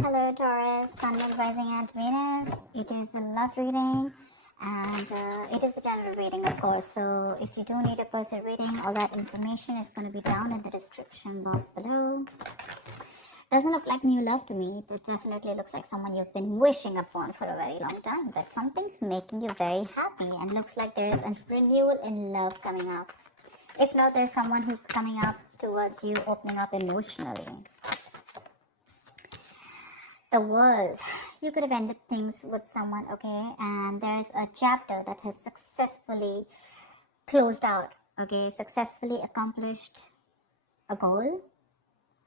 Hello Taurus, Sun, Moon, Rising and Venus. It is a love reading and it is a general reading of course. So if you do need a personal reading, all that information is going to be down in the description box below. Doesn't look like new love to me. It definitely looks like someone you've been wishing upon for a very long time. But something's making you very happy and looks like there is a renewal in love coming up. If not, there's someone who's coming up towards you, opening up emotionally. The world. You could have ended things with someone, okay? And there's a chapter that has successfully closed out, okay? Successfully accomplished a goal,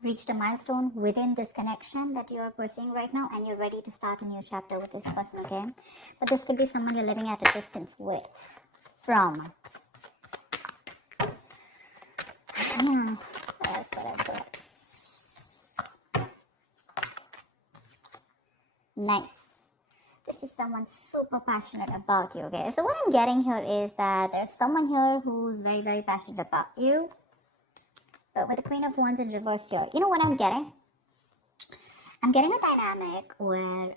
reached a milestone within this connection that you're pursuing right now, and you're ready to start a new chapter with this person, okay? But this could be someone you're living at a distance with, from. What else? Nice. This is someone super passionate about you, okay? So what I'm getting here is that there's someone here who's very, very passionate about you. But with the Queen of Wands in reverse here, you know what I'm getting? I'm getting a dynamic where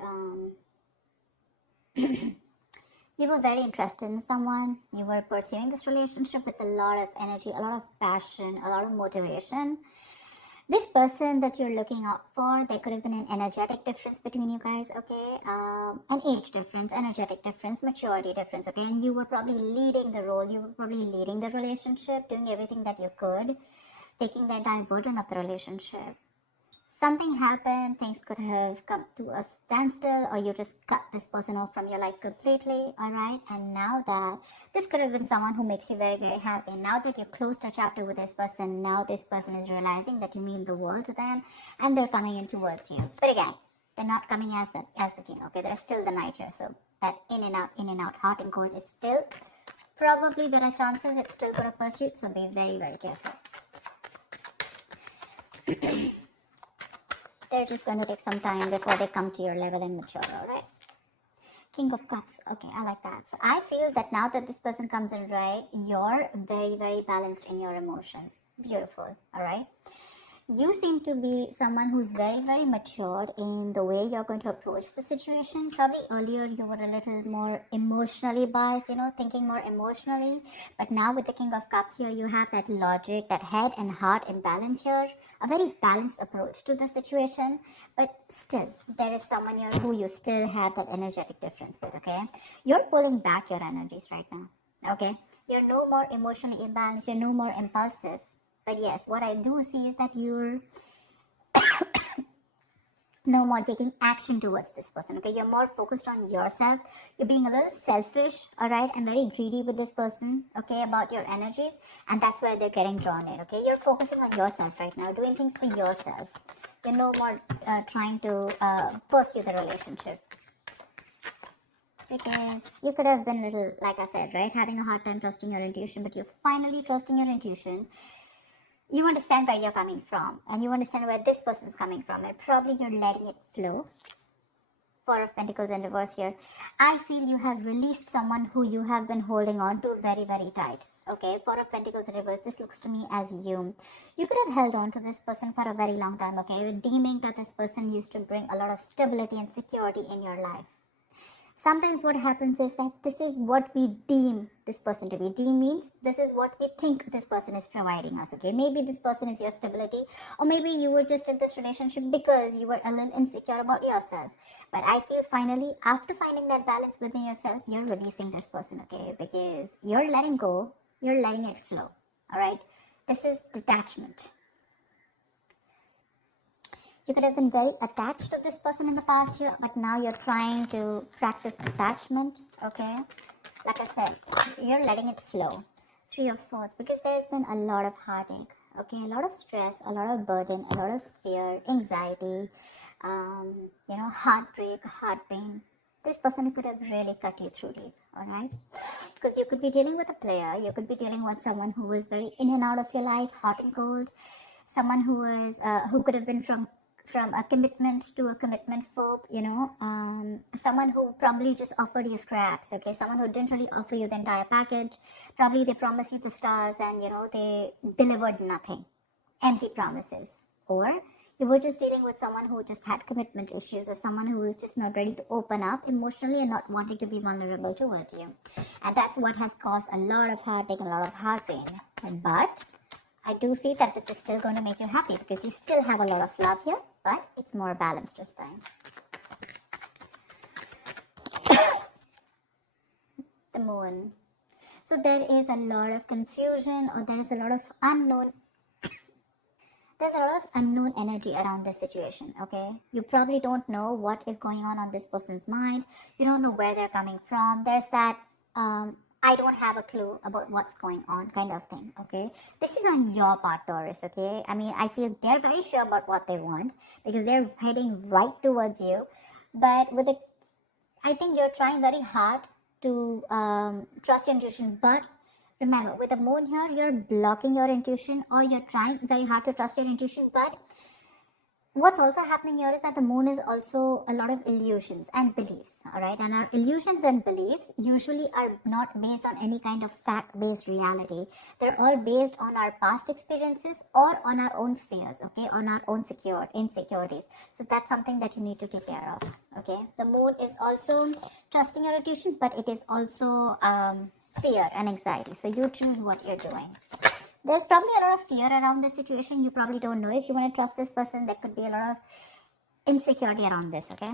you were very interested in someone. You were pursuing this relationship with a lot of energy, a lot of passion, a lot of motivation. This person that you're looking out for, there could have been an energetic difference between you guys, okay? An age difference, energetic difference, maturity difference, okay? And you were probably leading the role, you were probably leading the relationship, doing everything that you could, taking the entire burden of the relationship. Something happened, things could have come to a standstill, or you just cut this person off from your life completely, alright? And now that this could have been someone who makes you very, very happy. Now that you closed a chapter with this person, now this person is realizing that you mean the world to them, and they're coming in towards you. But again, they're not coming as the king, okay? There's still the knight here, so that in and out, hot and cold is still, probably there are chances it's still going to pursue, so be very, very careful. They're just going to take some time before they come to your level and mature, alright? King of Cups. Okay, I like that. So I feel that now that this person comes in, right, you're very, very balanced in your emotions. Beautiful, alright? You seem to be someone who's very, very matured in the way you're going to approach the situation. Probably earlier you were a little more emotionally biased, thinking more emotionally. But now with the King of Cups here, you have that logic, that head and heart in balance here. A very balanced approach to the situation. But still, there is someone here who you still have that energetic difference with, okay? You're pulling back your energies right now, okay? You're no more emotionally imbalanced. You're no more impulsive. But yes, what I do see is that you're no more taking action towards this person, okay? You're more focused on yourself. You're being a little selfish, all right? And very greedy with this person, okay, about your energies. And that's where they're getting drawn in, okay? You're focusing on yourself right now, doing things for yourself. You're no more trying to pursue the relationship. Because you could have been a little, like I said, right? Having a hard time trusting your intuition, but you're finally trusting your intuition. You understand where you're coming from, and you understand where this person is coming from, and probably you're letting it flow. Four of Pentacles in reverse here. I feel you have released someone who you have been holding on to very, very tight. Okay, Four of Pentacles in reverse. This looks to me as you. You could have held on to this person for a very long time, okay, deeming that this person used to bring a lot of stability and security in your life. Sometimes what happens is that this is what we deem this person to be. Deem means this is what we think this person is providing us, okay? Maybe this person is your stability, or maybe you were just in this relationship because you were a little insecure about yourself. But I feel finally, after finding that balance within yourself, you're releasing this person, okay? Because you're letting go, you're letting it flow, all right? This is detachment. You could have been very attached to this person in the past here, but now you're trying to practice detachment, okay? Like I said, you're letting it flow. Three of Swords, because there's been a lot of heartache, okay? A lot of stress, a lot of burden, a lot of fear, anxiety, heartbreak, heart pain. This person could have really cut you through deep, alright? Because you could be dealing with a player, you could be dealing with someone who was very in and out of your life, hot and cold, someone who could have been from a commitment to a commitment phobe, someone who probably just offered you scraps, okay, someone who didn't really offer you the entire package. Probably they promised you the stars and, they delivered nothing, empty promises. Or You were just dealing with someone who just had commitment issues, or someone who is just not ready to open up emotionally and not wanting to be vulnerable towards you. And that's what has caused a lot of heartache, a lot of heart pain. But I do see that this is still going to make you happy, because you still have a lot of love here, but it's more balanced this time. The moon. So there is a lot of confusion, or there is a lot of unknown. There's a lot of unknown energy around this situation, okay? You probably don't know what is going on this person's mind. You don't know where they're coming from. There's that, I don't have a clue about what's going on kind of thing, okay? This is on your part, Taurus, okay? I mean, I feel they're very sure about what they want, because they're heading right towards you. But with it, I think you're trying very hard to trust your intuition, but remember, with the moon here, you're blocking your intuition, or you're trying very hard to trust your intuition. But what's also happening here is that the moon is also a lot of illusions and beliefs, all right? And our illusions and beliefs usually are not based on any kind of fact-based reality. They're all based on our past experiences or on our own fears, okay? On our own insecurities. So that's something that you need to take care of, okay? The moon is also trusting your intuition, but it is also fear and anxiety. So you choose what you're doing. There's probably a lot of fear around this situation. You probably don't know if you want to trust this person. There could be a lot of insecurity around this, okay?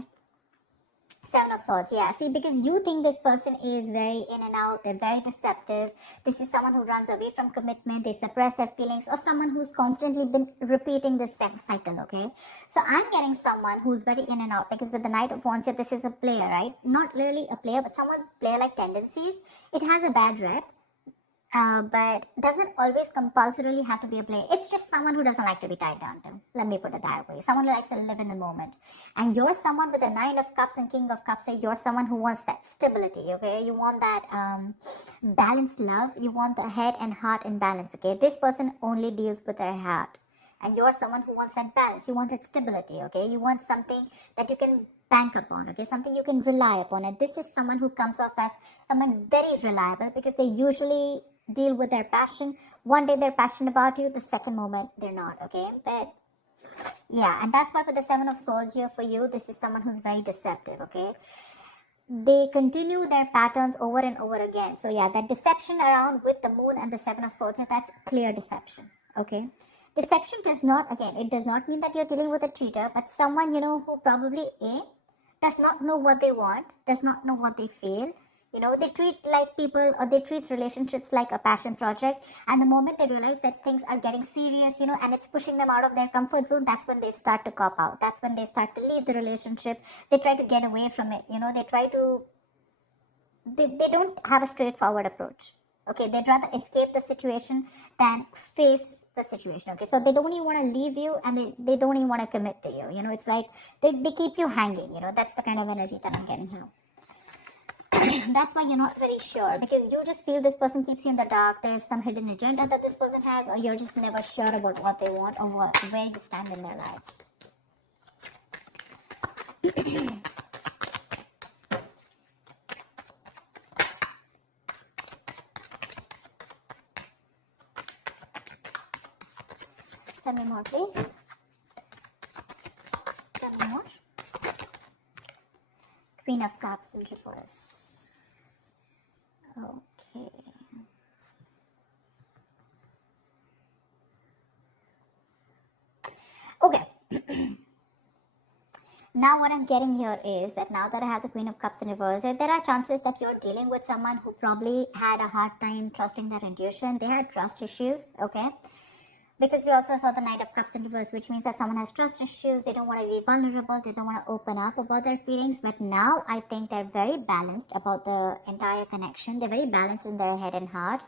Seven of Swords, yeah. See, because you think this person is very in and out, they're very deceptive. This is someone who runs away from commitment, they suppress their feelings, or someone who's constantly been repeating this cycle, okay? So I'm getting someone who's very in and out, because with the Knight of Wands here, this is a player, right? Not really a player, but someone player-like tendencies. It has a bad rep. But doesn't always compulsorily have to be a player. It's just someone who doesn't like to be tied down to. Let me put it that way. Someone who likes to live in the moment. And you're someone with the Nine of Cups and King of Cups. So you're someone who wants that stability, okay? You want that balanced love. You want the head and heart in balance, okay? This person only deals with their heart. And you're someone who wants that balance. You want that stability, okay? You want something that you can bank upon, okay? Something you can rely upon. And this is someone who comes off as someone very reliable, because they usually deal with their passion. One day they're passionate about you, the second moment they're not, okay? But yeah, and that's why with the Seven of Swords here for you, this is someone who's very deceptive, okay? They continue their patterns over and over again. So yeah, that deception around with the moon and the Seven of Swords here, that's clear deception, okay? Deception does not, again, it does not mean that you're dealing with a cheater, but someone, you know, who probably does not know what they want, does not know what they feel. You know, they treat like people, or they treat relationships like a passion project. And the moment they realize that things are getting serious, you know, and it's pushing them out of their comfort zone, that's when they start to cop out. That's when they start to leave the relationship. They try to get away from it. You know, they try to, they don't have a straightforward approach. Okay, they'd rather escape the situation than face the situation. Okay, so they don't even want to leave you, and they don't even want to commit to you. You know, it's like they keep you hanging. You know, that's the kind of energy that I'm getting here. That's why you're not very sure, because you just feel this person keeps you in the dark. There's some hidden agenda that this person has, or you're just never sure about what they want, or where you stand in their lives. Tell me more, please. Tell me more. Queen of Cups in reverse. Okay. Okay. Now what I'm getting here is that now that I have the Queen of Cups in reverse, there are chances that you're dealing with someone who probably had a hard time trusting their intuition. They had trust issues, okay? Because we also saw the Knight of Cups in reverse, which means that someone has trust issues. They don't want to be vulnerable. They don't want to open up about their feelings. But now I think they're very balanced about the entire connection. They're very balanced in their head and heart.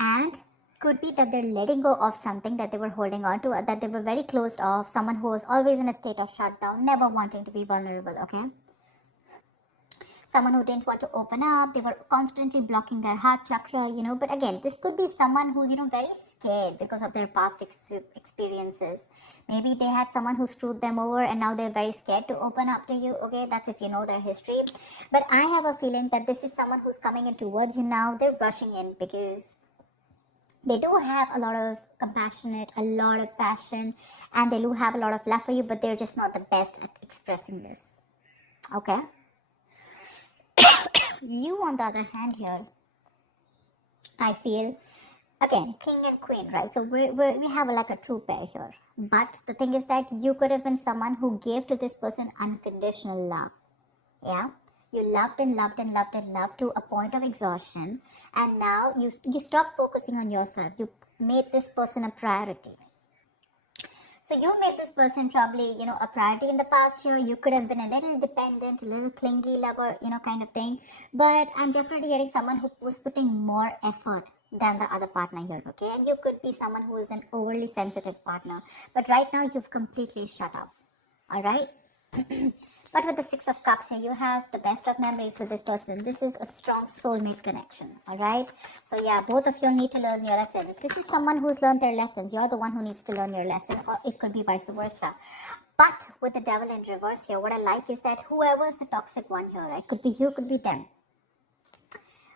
And could be that they're letting go of something that they were holding on to, that they were very closed off. Someone who was always in a state of shutdown, never wanting to be vulnerable, okay? Someone who didn't want to open up, they were constantly blocking their heart chakra, you know. But again, this could be someone who's, you know, very scared because of their past experiences. Maybe they had someone who screwed them over, and now they're very scared to open up to you, okay? That's if you know their history. But I have a feeling that this is someone who's coming in towards you now. They're rushing in because They do have a lot of compassionate, a lot of passion, and they do have a lot of love for you, but they're just not the best at expressing this. Okay? You, on the other hand, here, I feel, again, king and queen, right? So we have like a true pair here. But the thing is that you could have been someone who gave to this person unconditional love. Yeah? You loved and loved and loved and loved to a point of exhaustion. And now you stopped focusing on yourself. You made this person a priority. So you made this person probably, a priority in the past here. You could have been a little dependent, a little clingy lover, kind of thing. But I'm definitely getting someone who was putting more effort than the other partner here, okay? And you could be someone who is an overly sensitive partner. But right now, you've completely shut up, all right? But with the Six of Cups here, you have the best of memories with this person. This is a strong soulmate connection, all right? So yeah, both of you need to learn your lessons. This is someone who's learned their lessons. You're the one who needs to learn your lesson, or it could be vice versa. But with the devil in reverse here, what I like is that whoever's the toxic one here, right? Could be you, could be them.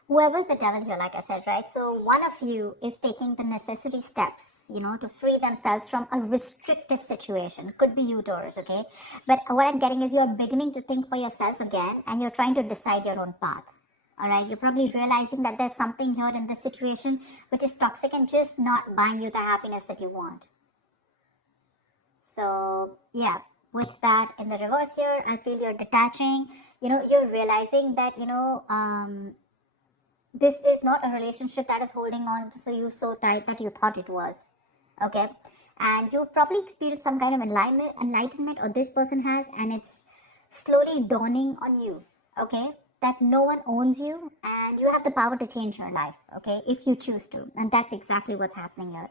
Whoever's the devil here, like I said, right? So one of you is taking the necessary steps, to free themselves from a restrictive situation. Could be you, Taurus, okay? But what I'm getting is you're beginning to think for yourself again, and you're trying to decide your own path. All right, you're probably realizing that there's something here in this situation which is toxic and just not buying you the happiness that you want. So yeah, with that in the reverse here, I feel you're detaching. You're realizing that this is not a relationship that is holding on to you so tight that you thought it was. Okay, and you've probably experienced some kind of enlightenment, or this person has, and it's slowly dawning on you. Okay, that no one owns you, and you have the power to change your life. Okay, if you choose to, and that's exactly what's happening here.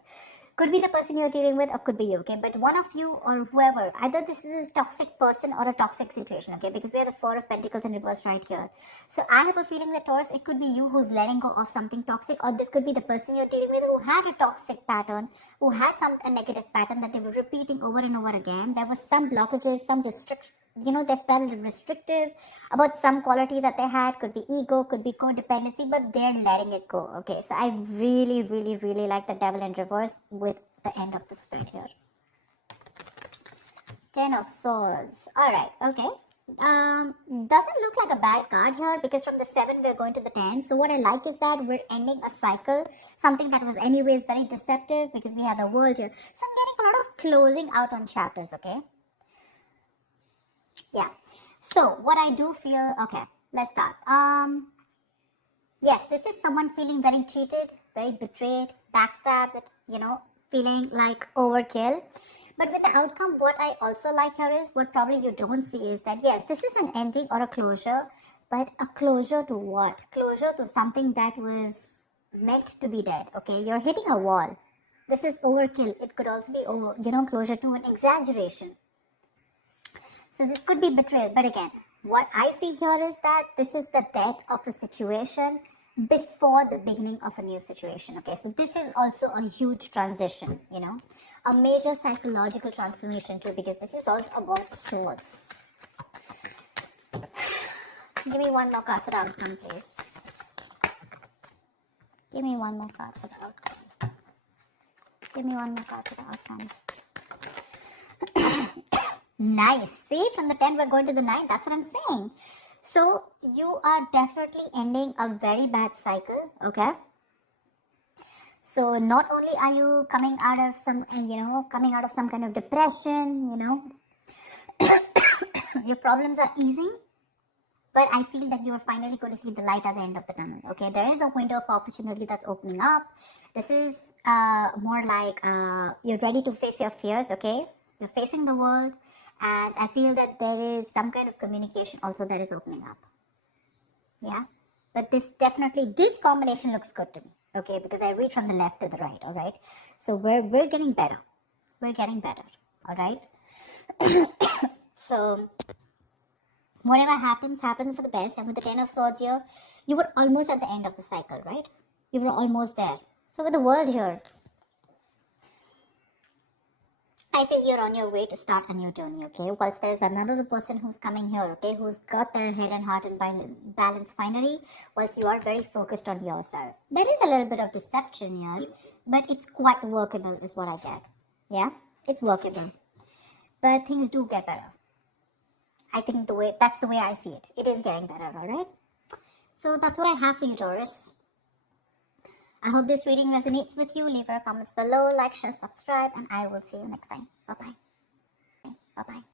Could be the person you're dealing with, or could be you, okay? But one of you or whoever, either this is a toxic person or a toxic situation, okay? Because we have the Four of Pentacles in reverse right here. So I have a feeling that, Taurus, it could be you who's letting go of something toxic, or this could be the person you're dealing with who had a toxic pattern, who had a negative pattern that they were repeating over and over again. There was some blockages, some restrictions. They felt restrictive about some quality that they had. Could be ego, could be codependency, but they're letting it go. Okay, so I really, really, really like the devil in reverse with the end of the spread here. 10 of Swords. Alright, okay. Doesn't look like a bad card here, because from the 7 we're going to the 10. So what I like is that we're ending a cycle, something that was anyways very deceptive, because we have the World here. So I'm getting a lot of closing out on chapters, okay? Yeah. So what I do feel, okay, let's start. Yes, this is someone feeling very cheated, very betrayed, backstabbed, feeling like overkill. But with the outcome, what I also like here is, what probably you don't see is that, yes, this is an ending or a closure, but a closure to what? Closure to something that was meant to be dead, okay? You're hitting a wall. This is overkill. It could also be, closure to an exaggeration. So this could be betrayal, but again, what I see here is that this is the death of a situation before the beginning of a new situation. Okay, so this is also a huge transition, a major psychological transformation too, because this is also about swords. Give me one more card for the outcome, please. Give me one more card for the outcome. Give me one more card for the outcome. Nice. See, from the 10 we're going to the 9. That's what I'm saying. So you are definitely ending a very bad cycle, okay? So not only are you coming out of some, some kind of depression, your problems are easing, but I feel that you are finally going to see the light at the end of the tunnel, okay? There is a window of opportunity that's opening up. This is more like you're ready to face your fears, okay? You're facing the world. And I feel that there is some kind of communication also that is opening up. Yeah. But this combination looks good to me. Okay. Because I read from the left to the right. All right. So we're getting better. We're getting better. All right. So whatever happens for the best. And with the 10 of Swords here, you were almost at the end of the cycle, right? You were almost there. So with the World here, I feel you're on your way to start a new journey, okay? Whilst there's another person who's coming here, okay, who's got their head and heart in balance finally, whilst you are very focused on yourself. There is a little bit of deception here, but it's quite workable is what I get. Yeah, it's workable, but things do get better. I think that's the way I see it. It is getting better, all right? So that's what I have for you, Taurus. I hope this reading resonates with you. Leave your comments below, like, share, subscribe, and I will see you next time. Bye-bye. Bye-bye.